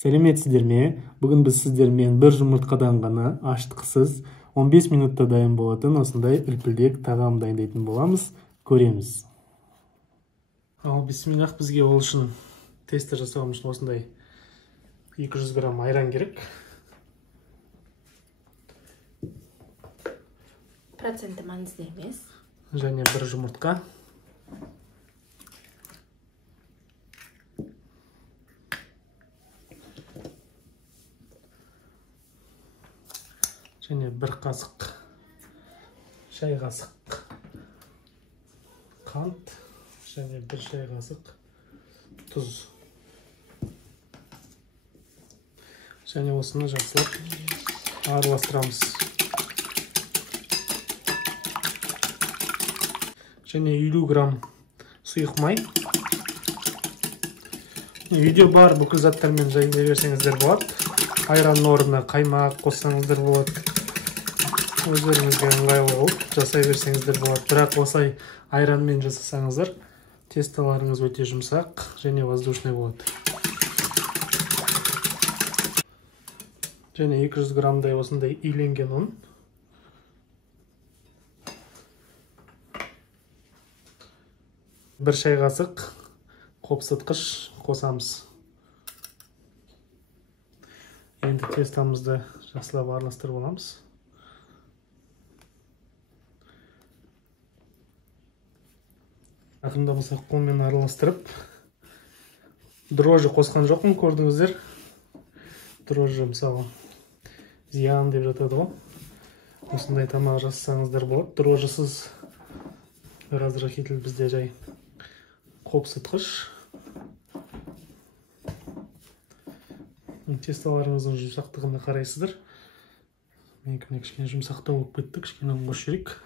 Сәлеметсіздерме? Бүгін біз сіздермен бір жұмыртқадан ғана аштықсыз 15 минутта дайын болатын осындай үлпілдек тағам дайындайтын боламыз. Көреміз. Ал бисмиллах, бізге ол үшін тесті жасауымыз үшін осындай 200 грамм айран керек. Проценті маңызды емес. Және бір жұмыртқа. Және бір қасық, шай қасық қант, және бір шай қасық тұз. Және осыны жақсылап араластырамыз. Және 50 грамм сұйық май. Үйде бар бүкіл заттармен жайында берсеңіздер болады. Айранның орнына қаймақ қоссаңыздар болады. Өздеріңізге ыңғайлы болып жасай берсеңіздер болады. Бірақ осылай айранмен жасасаңыздар, тесталарыңыз өте жұмсақ және воздушный болады. Және 200 граммдай осындай иленген ұн. Бір шай қасық қопсытқыш қосамыз. Енді тестамызды жақсылап араластырып аламыз. Ақырында болсақ қолмен араластырып, дрожжи қосқан жоқпын, көрдіңіздер. Дрожжи мысалы зиян деп жатады ғой. Осындай тамақ жасасаңыздар болады. Дрожжисыз разрыхлитель бізде жай қопсытқыш. Тесталарыңыздың жұмсақтығына қарайсыздар. Менікіне кішкене жұмсақтау болып кетті, кішкене қос жүрек.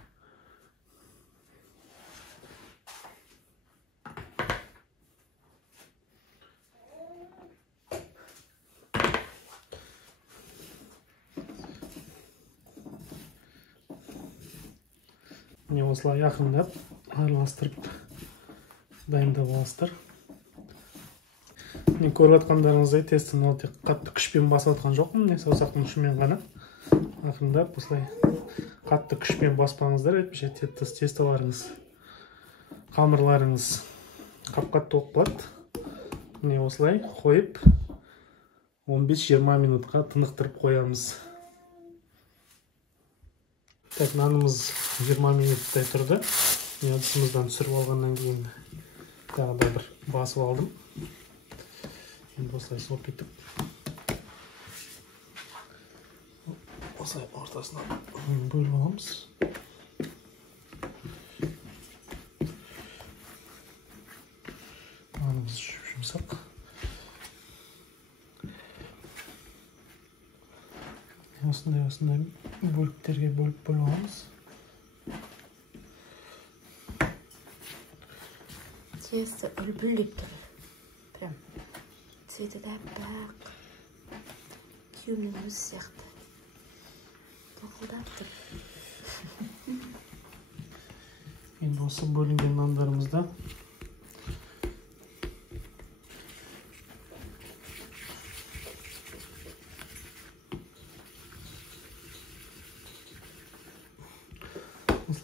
Міне осылай ақырындап араластырып дайындап аласыздар. Мен көріп атқандарыңыздай тестіні өте қатты күшпен басып атқан жоқпын, саусақтың ұшымен ғана. Ақырындап осылай қатты күшпен баспаңыздар, әйтпесе тесталарыңыз, қамырларыңыз қап-қатты болып қалады. Міне осылай қойып 15-20 минутқа тынықтырып қоямыз. Так, нанымыз 20 минуттай тұрды. Мен ыдысымыздан түсіріп алғаннан кейін тағы да бір басып алдым. Енді осылай соп етіп, осылай ортасына бөліп аламыз. Нанымыз жұмсақ. Осындай бөліктерге бөліп аламыз. Тесто үлпілдеп тұр. Прям цветі әппақ. Күйеуімнің өзі сияқты. Тоқылдап тұр. Енді осы бөлінген нандарымызда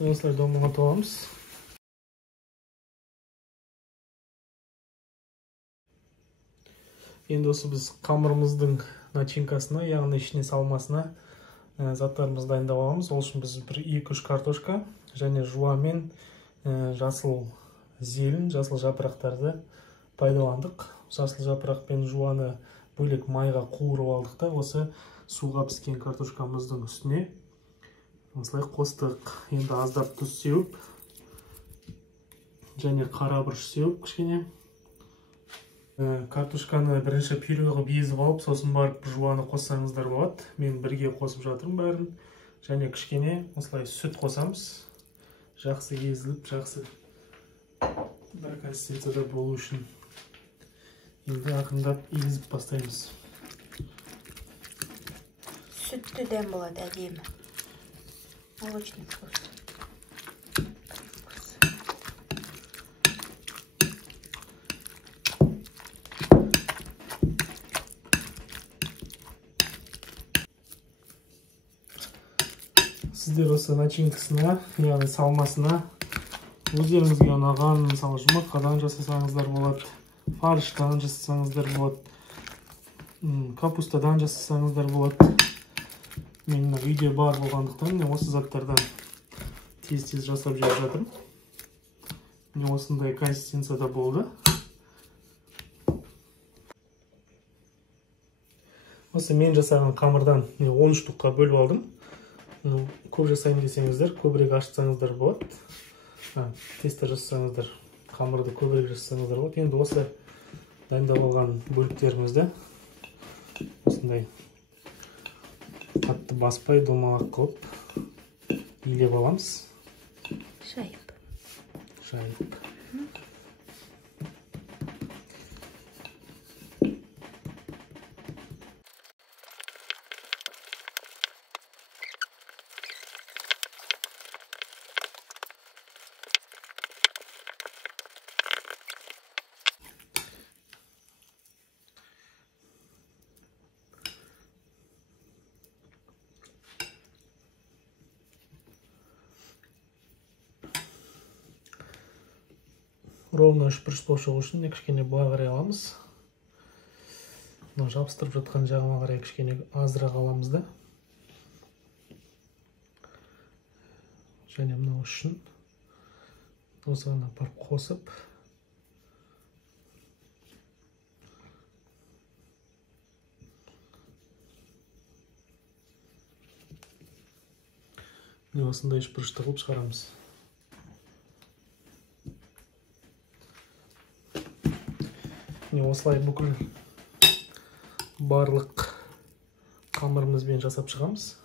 осылай домалатып аламыз. Енді осы біз қамырымыздың начинкасына, яғни ішіне салмасына заттарымызды дайындап аламыз. Ол үшін біз 2-3 картошка және жуа мен жасыл зелін, жасыл жапырақтарды пайдаландық. Жасыл жапырақ пен жуаны бөлек майға қуырып алдық та, осы суға піскен картошкамыздың үстіне осылай қостық. Енді аздап тұз сеуіп және қара бұрыш сеуіп кішкене. Картошканы бірінші пюре қылып езіп алып, сосын барып жуаны қоссаңыздар болады. Мен бірге қосып жатырмын бәрін. Және кішкене осылай сүт қосамыз. Жақсы езіліп, жақсы бір консистенцияда болу үшін. Енді ақырындап езіп бастаймыз. Сүтті дәм болады әдемі. Молочный вкус. сіздер осы начинкасына, яғни салмасына өздеріңізге ұнаған, мысалы жұмыртқадан жасасаңыздар болады, фарштан жасасаңыздар болады, капустадан жасасаңыздар болады. Мен үйде бар болғандықтан мен осы заттардан тез-тез жасап жеп жатырмын. Мен осындай консистенцияда болды. Осы мен жасаған қамырдан 10 штукқа бөліп алдым. Көп жасайын десеңіздер, көбірек ашытсаңыздар болады. Тесто жасасаңыздар, қамырды көбірек жасасаңыздар болады. Енді осы дайындап алған бөліктерімізді осындай қатты баспай, домалақ қылып илеп аламыз. Шайып. Ровно үшбұрыш болып шығу үшін кішкене бұға қарай аламыз. Жабыстырып жатқан жағына қарай кішкене азырақ аламыз да. Және мынау үшін осыған апарып қосып осындай үшбұрышты қылып шығарамыз. Осылай бүкіл барлық қамырымызбен жасап шығамыз.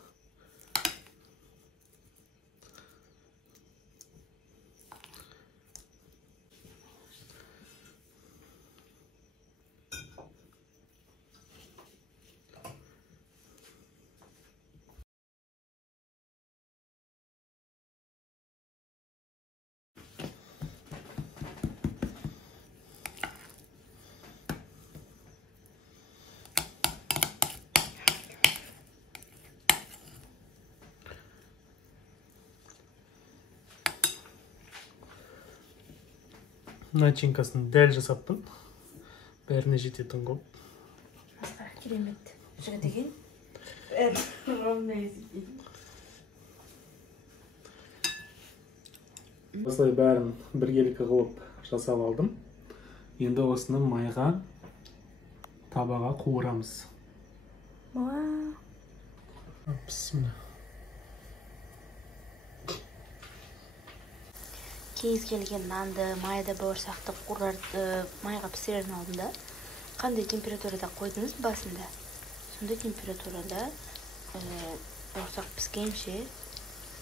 Начинкасын дәл жасаппын. Бәріне жететін көп. Асқар керемет. Жігітеген. Осылай бәрін біргелкі қылып жасап алдым. Енді осыны майға табаға қуырамыз. Бісміллә. Кез келген нанды майда бауырсақты майға пісірердің алдында қандай температурада қойдыңыз басында? Сондай температурада бауырсақ піскенше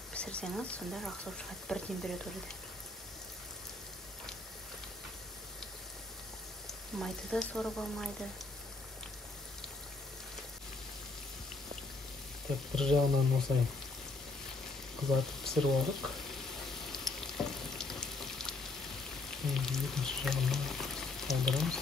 пісірсеңіз, сонда жақсы болып шығады бір температурада. Майды да сорып алмайды. Бір жағынан осылай қызартып пісіріп алдық. Екінші жағынан қалдырамыз.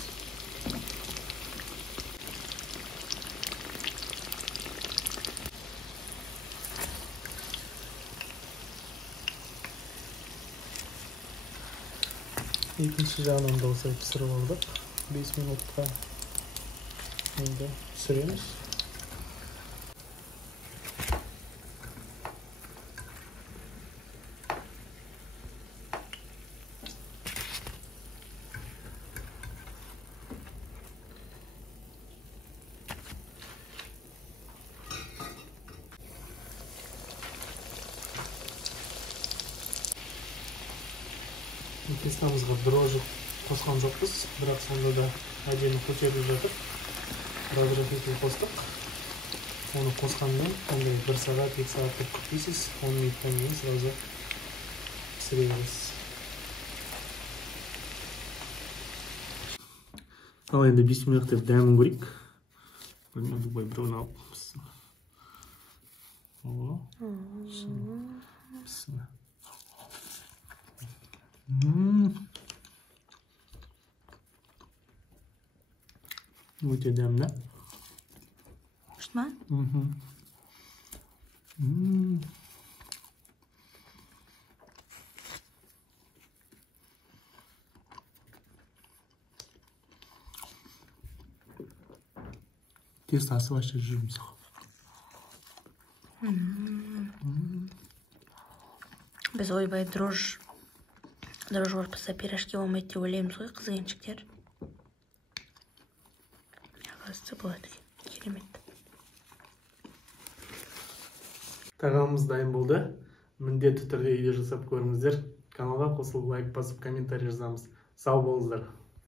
Екінші жағынан да осылай пісіріп алдық. 5 минутқа енді түсіреміз. Тестамызға дрожжи қосқан жоқпыз, бірақ сонда да әдемі көтеріліп жатыр. Разрыхлитель қостық. Оны қосқанмен ондай 1 сағат, 2 сағат деп күтпейсіз. 10 минуттан кейін сразу пісіре бересіз. Ал енді бисмиллах деп дәмін көрейік. Дубай біреуін алып. Бисмиллах. Өте дәмді. Шықты ма? Тестасы вообще жұмсақ. Біз ойбай дрожь корпуса пирожки болмайды деп ойлаймыз ғой, қыз келіншектер. Оказывается, болады. Керемет. Тағамымыз дайын болды. Міндетті түрде үйде жасап көріңіздер. Каналға қосылып, лайк басып, комментарий жазамыз. Сау болыңыздар.